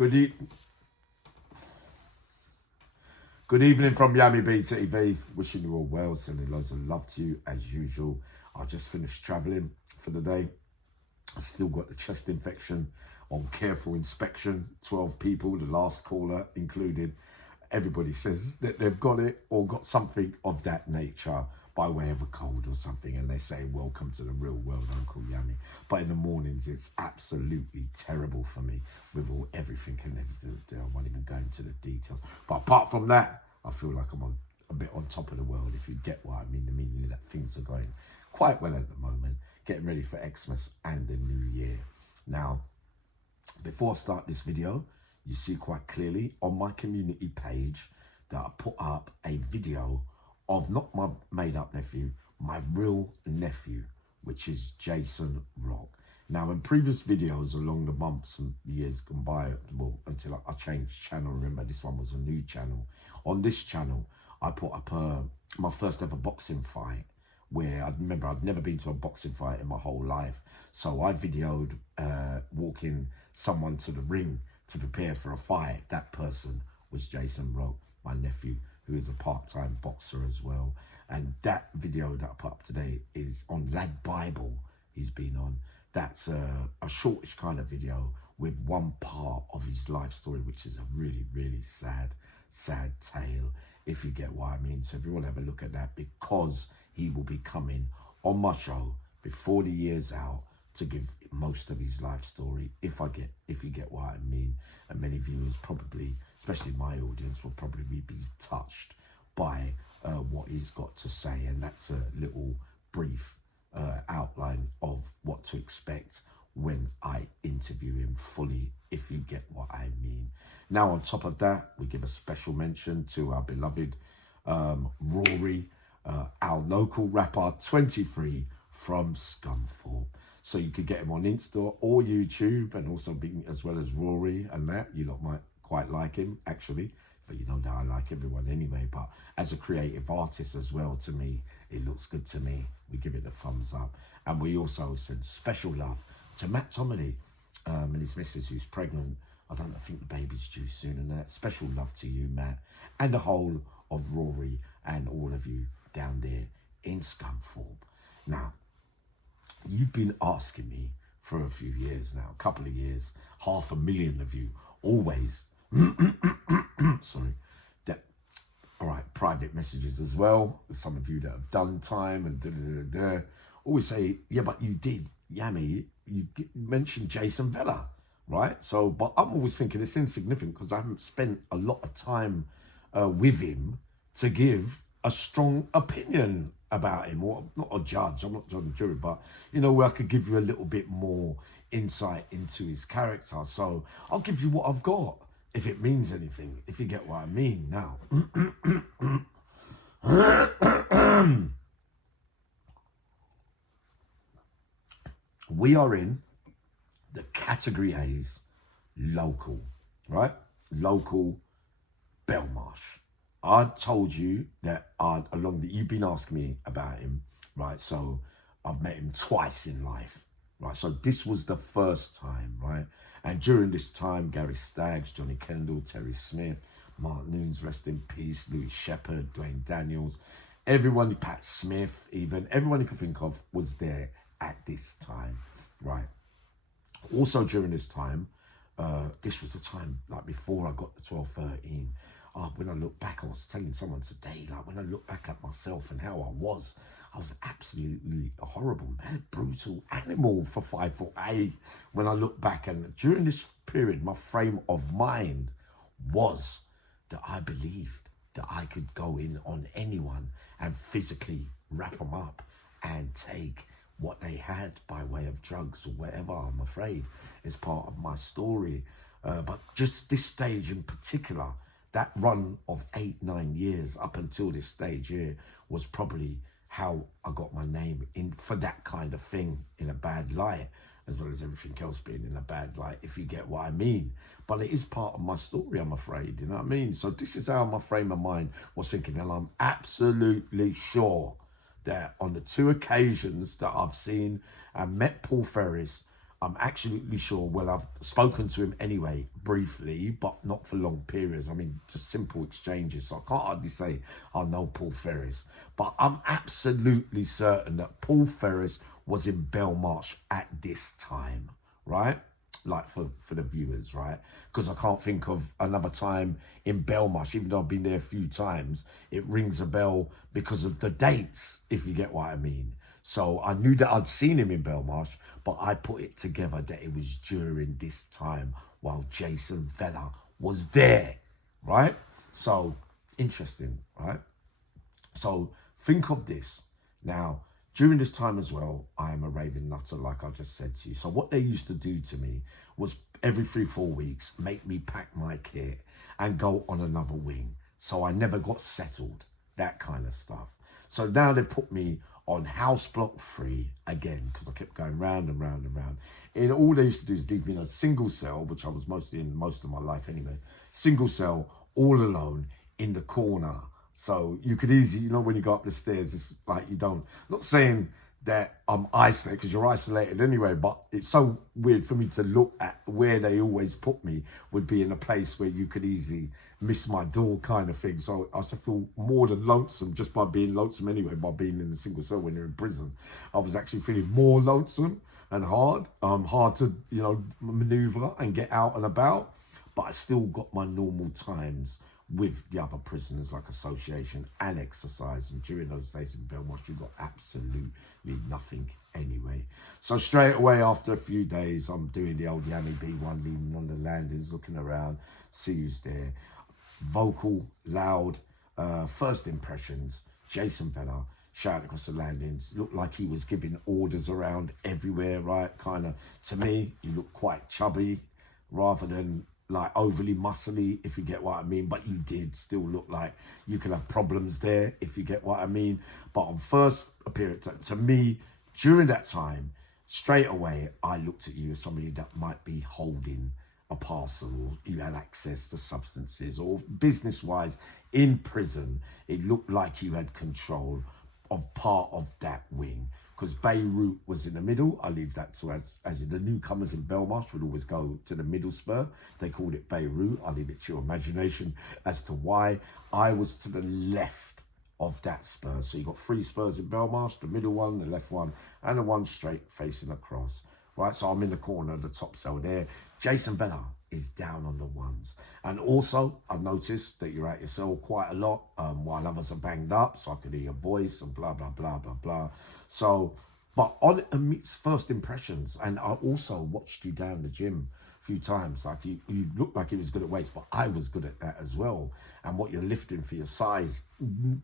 Good, good evening from Yammy BTV. Wishing you all well, sending loads of love to you as usual. I just finished travelling for the day. I still got the chest infection on careful inspection. 12 people, the last caller included. Everybody says that they've got it or got something of that nature by way of a cold or something, and they say welcome to the real world, Uncle Yammy. But in the mornings it's absolutely terrible for me with everything and everything. I won't even go into the details, but apart from that, I feel like I'm a bit on top of the world, if you get what I mean. The meaning that things are going quite well at the moment, getting ready for Xmas and the new year. Now, before I start this video, you see quite clearly on my community page that I put up a video of not my made-up nephew, my real nephew, which is Jason Rock. Now, in previous videos along the months and years gone by, well, until I changed channel, remember this one was a new channel. On this channel, I put up my first ever boxing fight, where I remember I'd never been to a boxing fight in my whole life. So I videoed walking someone to the ring to prepare for a fight. That person was Jason Rock, my nephew, who is a part-time boxer as well. And that video that I put up today is on Lad Bible he's been on. That's a shortish kind of video with one part of his life story, which is a really, really sad tale, if you get what I mean. So if you want to have a look at that, because he will be coming on my show before the year's out to give most of his life story, if you get what I mean. And many viewers probably, especially my audience, will probably be touched by what he's got to say. And that's a little brief outline of what to expect when I interview him fully, if you get what I mean. Now, on top of that, we give a special mention to our beloved Rory, our local rapper, 23 from Scunthorpe. So you could get him on Insta or YouTube, and also being as well as Rory and that. You lot might quite like him, actually. But you know that I like everyone anyway. But as a creative artist as well, to me, it looks good to me. We give it a thumbs up. And we also send special love to Matt Tomley and his missus, who's pregnant. I think the baby's due soon, and that. Special love to you, Matt, and the whole of Rory and all of you down there in Scunthorpe. Now, you've been asking me for a few years now, a couple of years, 500,000 of you, always, sorry, that, all right, private messages as well, some of you that have done time and always say, yeah, but you did, Yammy, you mentioned Jason Vella, right? So, but I'm always thinking it's insignificant because I haven't spent a lot of time with him to give a strong opinion about him, or not a judge, I'm not judging the jury, but you know, where I could give you a little bit more insight into his character. So I'll give you what I've got, if it means anything, if you get what I mean. Now, we are in the category A's local, right? Local Belmarsh. I told you that you've been asking me about him, right? So I've met him twice in life, right? So this was the first time, right? And during this time, Gary Staggs, Johnny Kendall, Terry Smith, Mark Noons, rest in peace, Louis Shepherd, Dwayne Daniels, everyone, Pat Smith, even, everyone you can think of was there at this time, right? Also during this time, this was the time, like before I got the 12-13, when I look back, I was telling someone today, like when I look back at myself and how I was absolutely a horrible, mad, brutal animal for 5'8". When I look back, and during this period, my frame of mind was that I believed that I could go in on anyone and physically wrap them up and take what they had by way of drugs or whatever, I'm afraid, is part of my story. But just this stage in particular, that run of 8-9 years up until this stage here was probably how I got my name in for that kind of thing, in a bad light, as well as everything else being in a bad light, if you get what I mean. But it is part of my story, I'm afraid, you know what I mean? So this is how my frame of mind was thinking, and I'm absolutely sure that on the 2 occasions that I've seen and met Paul Ferris, I'm absolutely sure, well, I've spoken to him anyway, briefly, but not for long periods. I mean, just simple exchanges. So I can't hardly say I know Paul Ferris. But I'm absolutely certain that Paul Ferris was in Belmarsh at this time, right? Like for the viewers, right? Because I can't think of another time in Belmarsh, even though I've been there a few times, it rings a bell because of the dates, if you get what I mean. So I knew that I'd seen him in Belmarsh, but I put it together that it was during this time while Jason Vella was there, right? So interesting, right? So think of this. Now, during this time as well, I am a raving nutter, like I just said to you. So what they used to do to me was every 3-4 weeks, make me pack my kit and go on another wing. So I never got settled, that kind of stuff. So now they put me on house block 3 again, because I kept going round and round and round. And all they used to do is leave me in a single cell, which I was mostly in most of my life anyway. Single cell, all alone in the corner. So you could easily, you know, when you go up the stairs, it's like you don't, not saying that I'm isolated, because you're isolated anyway, but it's so weird for me to look at where they always put me would be in a place where you could easily miss my door kind of thing. So I used to feel more than lonesome just by being lonesome anyway, by being in a single cell when you're in prison. I was actually feeling more lonesome and hard to, you know, maneuver and get out and about, but I still got my normal times with the other prisoners, like association and exercise. And during those days in Belmarsh, you got absolutely nothing anyway. So straight away after a few days, I'm doing the old Yammy B1, leaning on the landings, looking around, see who's there. Vocal, loud, first impressions, Jason Vella shouting across the landings. Looked like he was giving orders around everywhere, right? Kind of, to me, you look quite chubby rather than like overly muscly, if you get what I mean, but you did still look like you could have problems there, if you get what I mean. But on first appearance, to me, during that time, straight away, I looked at you as somebody that might be holding a parcel, or you had access to substances, or business-wise, in prison, it looked like you had control of part of that wing. Because Beirut was in the middle. I leave that to as the newcomers in Belmarsh would always go to the middle spur. They called it Beirut. I leave it to your imagination as to why. I was to the left of that spur. So you got 3 spurs in Belmarsh, the middle one, the left one, and the one straight facing across. Right, so I'm in the corner of the top cell there. Jason Vella is down on the ones. And also, I've noticed that you're at your cell quite a lot while others are banged up, so I could hear your voice and blah, blah, blah, blah, blah. So, but on amidst first impressions, and I also watched you down the gym a few times, like you looked like you was good at weights, but I was good at that as well. And what you're lifting for your size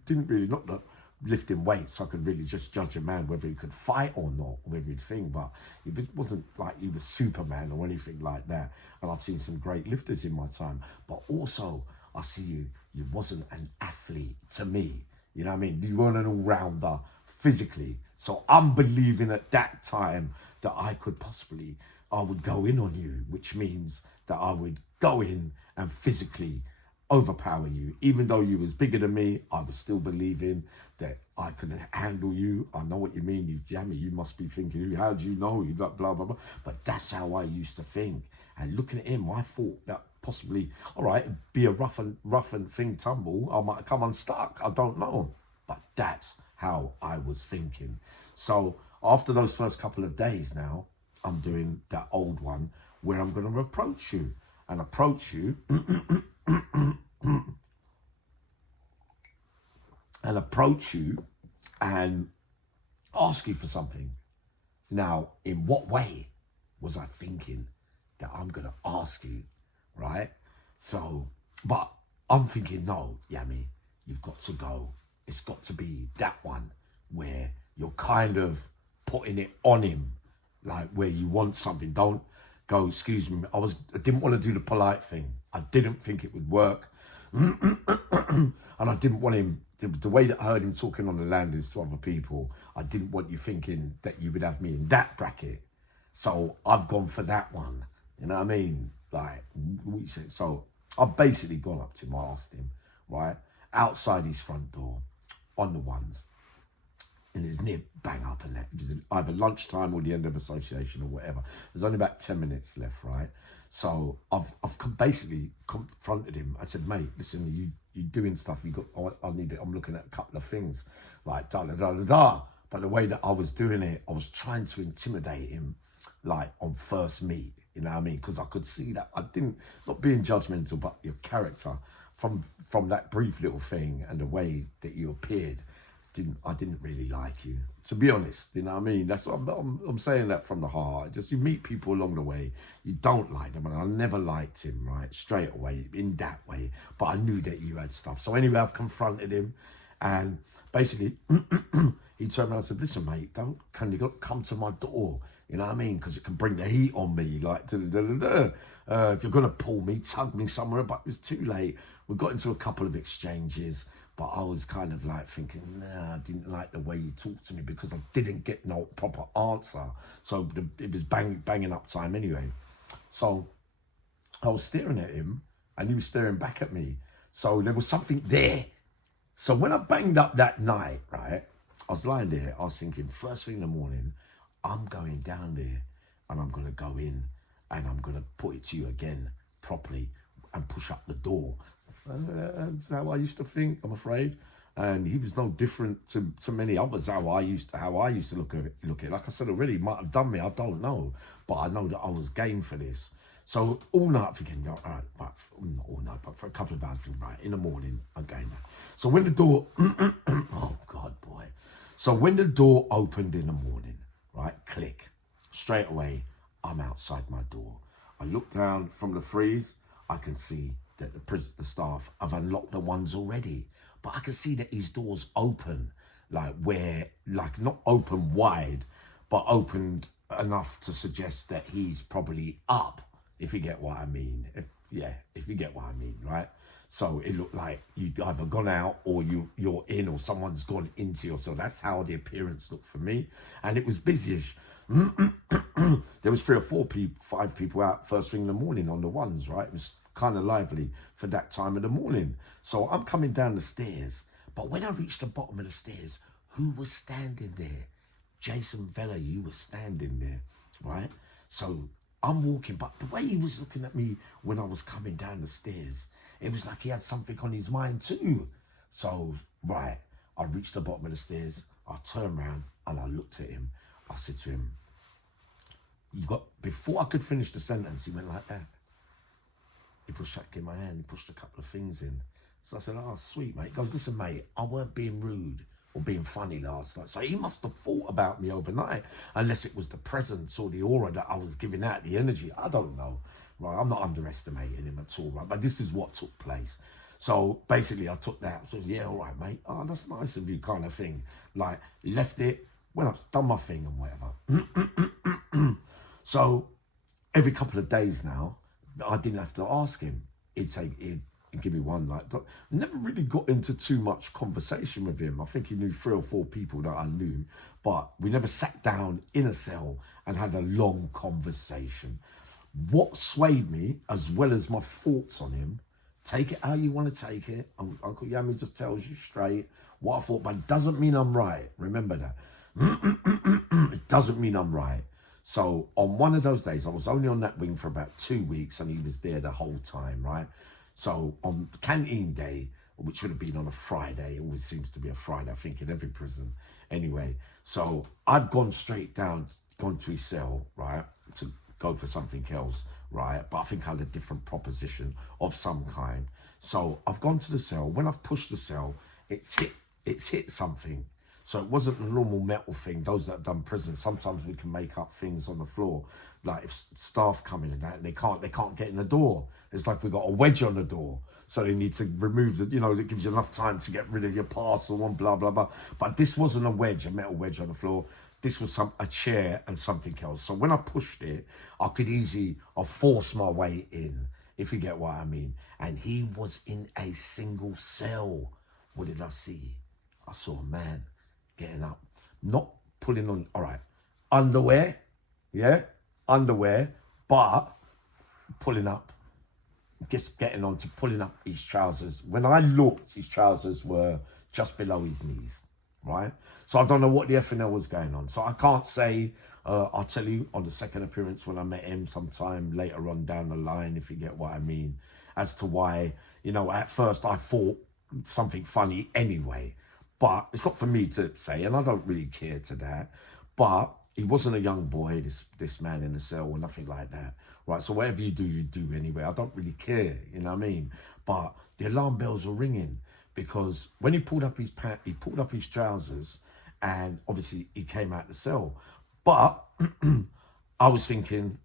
didn't really, not that lifting weights, I could really just judge a man whether he could fight or not, or everything, but it wasn't like he was Superman or anything like that. And I've seen some great lifters in my time, but also I see you wasn't an athlete to me, you know what I mean? You weren't an all-rounder physically. So I'm believing at that time that I would go in on you, which means that I would go in and physically overpower you. Even though you was bigger than me, I was still believing that I could handle you. I know what you mean, you Yammy, you must be thinking, how do you know? You blah, blah, blah, blah. But that's how I used to think. And looking at him, I thought that possibly, all right, it'd be a rough and thing tumble. I might come unstuck, I don't know. But that's how I was thinking. So after those first couple of days now, I'm doing that old one where I'm going to approach you and and ask you for something. Now, in what way was I thinking that I'm going to ask you, right? So, but I'm thinking, no, Yammy, you've got to go. It's got to be that one where you're kind of putting it on him, like where you want something. Don't go, excuse me, I didn't want to do the polite thing. I didn't think it would work. And I didn't want him, the way that I heard him talking on the landings to other people, I didn't want you thinking that you would have me in that bracket. So I've gone for that one. You know what I mean? Like, what you said. So I've basically gone up to him, I asked him, right? Outside his front door, on the ones. and it was near bang up and that. It was either lunchtime or the end of association or whatever. There's only about 10 minutes left, right? So I've basically confronted him. I said, mate, listen, you doing stuff. I'm looking at a couple of things, like da da da da da. But the way that I was doing it, I was trying to intimidate him, like on first meet. You know what I mean? Because I could see that not being judgmental, but your character from that brief little thing and the way that you appeared. I didn't really like you, to be honest. You know what I mean? That's what I'm saying that from the heart. Just you meet people along the way, you don't like them, and I never liked him, right, straight away in that way. But I knew that you had stuff. So anyway, I've confronted him, and basically he turned around and said, "Listen, mate, can you come to my door? You know what I mean? Because it can bring the heat on me. Like, if you're gonna pull me, tug me somewhere." But it was too late. We got into a couple of exchanges. But I was kind of like thinking, nah, I didn't like the way you talked to me because I didn't get no proper answer. So it was banging up time anyway. So I was staring at him and he was staring back at me. So there was something there. So when I banged up that night, right, I was lying there, I was thinking, first thing in the morning, I'm going down there and I'm going to go in and I'm going to put it to you again properly and push up the door. That's how I used to think, I'm afraid. And he was no different to many others. How I used to look at it. Like I said already, he might have done me, I don't know, but I know that I was game for this. So all night thinking, all right, but not all night, but for a couple of hours, right, in the morning again. So when the door, oh God, boy. So when the door opened in the morning, right, click, straight away, I'm outside my door. I look down from the freeze, I can see that the staff have unlocked the ones already, but I can see that his door's open, like not open wide, but opened enough to suggest that he's probably up, if you get what I mean. If you get what I mean, right? So it looked like you'd either gone out or you're in, or someone's gone into you. So that's how the appearance looked for me, and it was busyish. There was 3 or 4 people, 5 people out first thing in the morning on the ones, right? It was kind of lively for that time of the morning. So I'm coming down the stairs, but when I reached the bottom of the stairs, who was standing there? Jason Vella, you were standing there, right? So I'm walking, but the way he was looking at me when I was coming down the stairs, it was like he had something on his mind too. So, right, I reached the bottom of the stairs, I turned around and I looked at him. I said to him, before I could finish the sentence, he went like that. He pushed in my hand, he pushed a couple of things in. So I said, oh, sweet, mate. He goes, listen, mate, I weren't being rude or being funny last night. So he must have thought about me overnight, unless it was the presence or the aura that I was giving out, the energy. I don't know, right? I'm not underestimating him at all, right? But this is what took place. So basically I took that. So yeah, all right, mate. Oh, that's nice of you, kind of thing. Like, left it, went up, done my thing and whatever. So every couple of days now, I didn't have to ask him. He'd give me one. Like, never really got into too much conversation with him. I think he knew 3 or 4 people that I knew, but we never sat down in a cell and had a long conversation. What swayed me, as well as my thoughts on him, take it how you want to take it. Uncle Yammy just tells you straight what I thought, but it doesn't mean I'm right. Remember that. It doesn't mean I'm right. So on one of those days, I was only on that wing for about 2 weeks and he was there the whole time, right? So on canteen day, which would have been on a Friday, it always seems to be a Friday, I think, in every prison. Anyway, so I'd gone to his cell, right, to go for something else, right? But I think I had a different proposition of some kind. So I've gone to the cell. When I've pushed the cell, it's hit something. So it wasn't a normal metal thing. Those that have done prison, sometimes we can make up things on the floor. Like if staff come in and that, and they can't get in the door. It's like we got a wedge on the door. So they need to remove the, that gives you enough time to get rid of your parcel and blah, blah, blah. But this wasn't a wedge, a metal wedge on the floor. This was a chair and something else. So when I pushed it, I could easily force my way in, if you get what I mean. And he was in a single cell. What did I see? I saw a man getting up, not pulling on, all right, underwear, but pulling up, just getting on to pulling up his trousers. When I looked, his trousers were just below his knees, right? So I don't know what the effing hell was going on. So I can't say, I'll tell you on the second appearance when I met him sometime later on down the line, if you get what I mean, as to why, you know, at first I thought something funny anyway, but it's not for me to say, and I don't really care to that. But he wasn't a young boy, this man in the cell or nothing like that, right? So whatever you do anyway. I don't really care, you know what I mean? But the alarm bells were ringing because when he pulled up his he pulled up his trousers, and obviously he came out the cell. But I was thinking,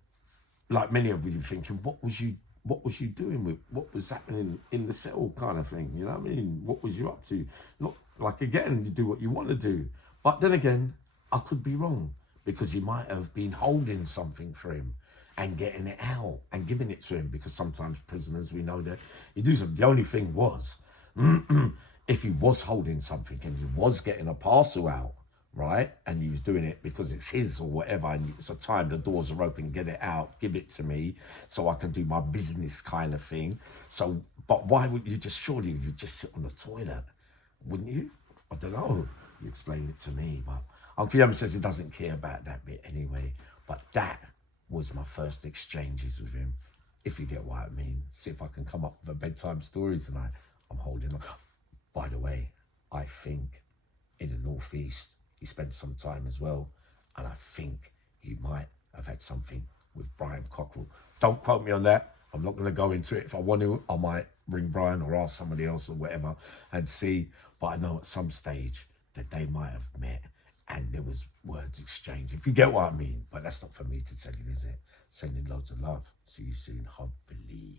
like many of you thinking, what was you doing with what was happening in the cell kind of thing, you know what I mean? What was you up to? Not like, again, you do what you want to do. But then again, I could be wrong, because he might have been holding something for him and getting it out and giving it to him, because sometimes prisoners, we know that you do something. The only thing was, if he was holding something and he was getting a parcel out, right, and he was doing it because it's his or whatever, and it's a time the doors are open, get it out, give it to me so I can do my business kind of thing. So, but why would you just, surely you'd just sit on the toilet, wouldn't you? I don't know. You explain it to me, but Uncle Yammy says he doesn't care about that bit anyway. But that was my first exchanges with him, if you get what I mean. See if I can come up with a bedtime story tonight. I'm holding on. By the way, I think in the Northeast, he spent some time as well. And I think he might have had something with Brian Cockrell. Don't quote me on that. I'm not going to go into it. If I want to, I might ring Brian or ask somebody else or whatever and see. But I know at some stage that they might have met and there was words exchanged, if you get what I mean. But that's not for me to tell you, is it? Sending loads of love. See you soon, hopefully.